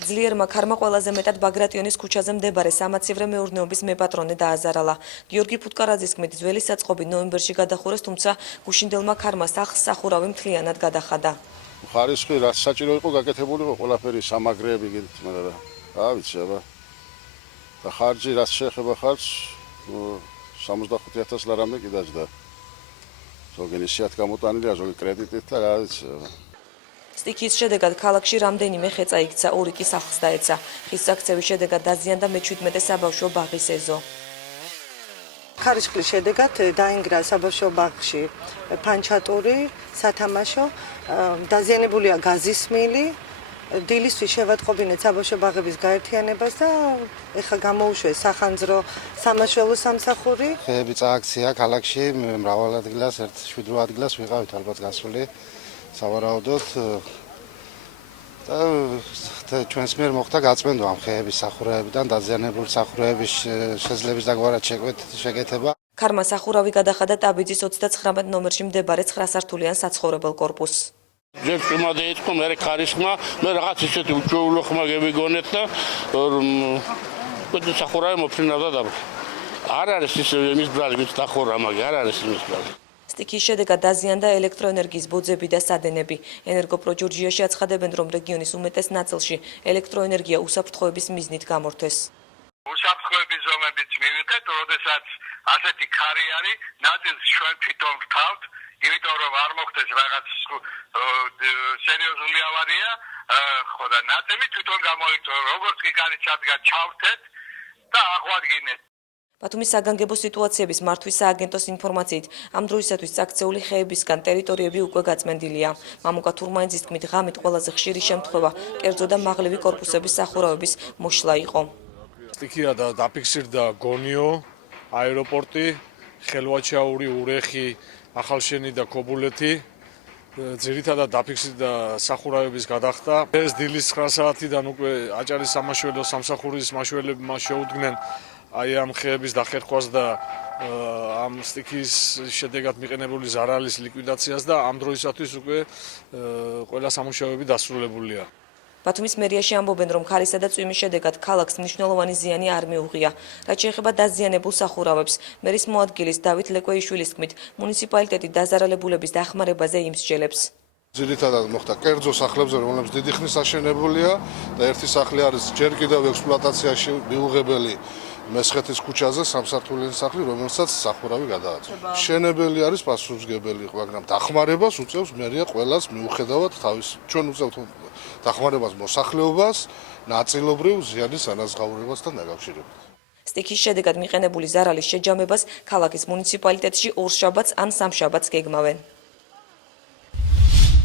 ძლიერმა ქარმა ყველაზე მეტად ბაგრატიონის ქუჩაზე მდებარე სამაცივრე მეურნეობის მეპატრონე დააზარალა. გიორგი ფუტკარაძის თქმით, ძველი საწყობი ნოემბერში გადახურეს, თუმცა გუშინდელმა ქარმა სახლს სახურავი მთლიანად გადახადა. ხარისხი რაც საჭირო იყო გაკეთებული იყო ყველაფერი სამაგრეები გიდით, მაგრამ რა ვიცი აბა. და ხარჯი რაც შეეხება ხარჯს 75,000 ლარამდე კი დაჯდა. ზოგი ისიათ გამოტანილია, ზოგი კრედიტით და რა ვიცი აბა. სტიქიის შედეგად ქალაქში რამდენიმე ხეწა იქცა, ორი კი სახლს დაეცა. ხის საქცევის შედეგად დაზიანდა მე-17 საბავშვო ბაღის ეზო. ხარისხის შედეგად დაინგრა საბავშვო ბაღში ფანჩატური, სათამაშო, დაზიანებულია გაზის მილი, დილისთვის შევატყობინეთ საბავშვო ბაღების გაერთიანებას და ეხლა გამოუშვეს სახანძრო სამაშველო სამსახური. ხეები წააქცია ქალაქში, მრავალ ადგილას, 7-8 ადგილას ვიყავით ალბათ გასული. სავარაუდოდ და ჩვენს მიერ მოხდა გაწმენდვა ამ ხეების სახურავებიდან დაზიანებული სახურავების შეძლების დაგვარად შეკეთება. ქარმა სახურავი გადახადა ტაბიძის 39 ნომერში მდებარე 9 სართულიან საცხოვრებელ კორპუსს. ჯერ წვიმადი იყო, მე ხარისხმა, მე რაღაც ისეთი უჩვეულო ხმა გევიგონეთ და კუდი სახურავი მოფრინავდა და არ არის ის იმის ბრალი, ვინც დახურა, მაგრამ არ არის იმის ბრალი. სტიქიის შედეგად დაზიანდა ელექტროენერგიის ბოძები და სადენები. ენერგოპრო ჯორჯიაში აცხადებენ, რომ რეგიონის უმეტეს ნაწილში ელექტროენერგია უსაფრთხოების მიზნით გამორთვეს. უსაფრთხოების ზომებით მივიღეთ, როდესაც ასეთი ქარი არის, ნაწილს ჩვენ თვითონ ვთავთ, იმიტომ რომ არ მოხდეს რაღაც სერიოზული ავარია, ხო და ნაწილი თვითონ გამოიწვია, როგორც კი კარი ჩადგა, ჩავთეთ და აღვადგინეთ. ბათუმის საგანგებო სიტუაციების მართვის სააგენტოს ინფორმაციით, ამ დროისათვის წაქცეული ხეებისგან ტერიტორიები უკვე გაწმენდილია. მამუკა თურმაიძის თქმით, ღამით ყველაზე ხშირი შემთხვევა კერძო და მაღლივი კორპუსების სახურავების მოშლა იყო. სტიქია და დაფიქსირდა გონიო, აეროპორტი, ხელვაჩაური, ურეხი, ახალშენი და ქობულეთი. ძირითადად დაფიქსირდა სახურავების გადახდა. ეს დილის 9 საათიდან უკვე აჭარის სამაშველო სამსახურის მაშველებმა შეუდგნენ აი ამ ხეების დახერხვას და ამ სტიქიის შედეგად მიყენებული ზარალის ლიკვიდაციას და ამ დროისათვის უკვე ყველა სამუშაოები დასრულებულია. ბათუმის მერიაში ამბობენ, რომ ქარისა და წვიმის შედეგად ქალაქს მნიშვნელოვანი ზიანი არ მიუღია. რაც შეეხება დაზიანებულ სახურავებს, მერის მოადგილის დავით ლეკვეიშვილის თქმით, მუნიციპალიტეტი დაზარალებულების დახმარებაზე იმსჯელებს. ძირითადად მოხდა კერძო სახლებზე, რომლებიც დიდი ხნის აშენებულია და ერთი სახლი არის ჯერ კიდევ ექსპლუატაციაში მიუღებელი მესხეთის ქუჩაზე სამსართულიანი სახლი, რომელსაც სახურავი გადააწვა. მშენებელი არის პასუხისმგებელი, მაგრამ დახმარებას უწევს მერია ყველას მიუხედავად თავის. ჩვენ უწევთ დახმარებას მოსახლეობას, ნაწილობრივ ზიანის ანაზღაურებასთან დაკავშირებით. სტიქიის შედეგად მიყენებული ზარალის შეჯამებას ქალაქის მუნიციპალიტეტში ორ შაბათს ან სამ შაბათს გეგმავენ.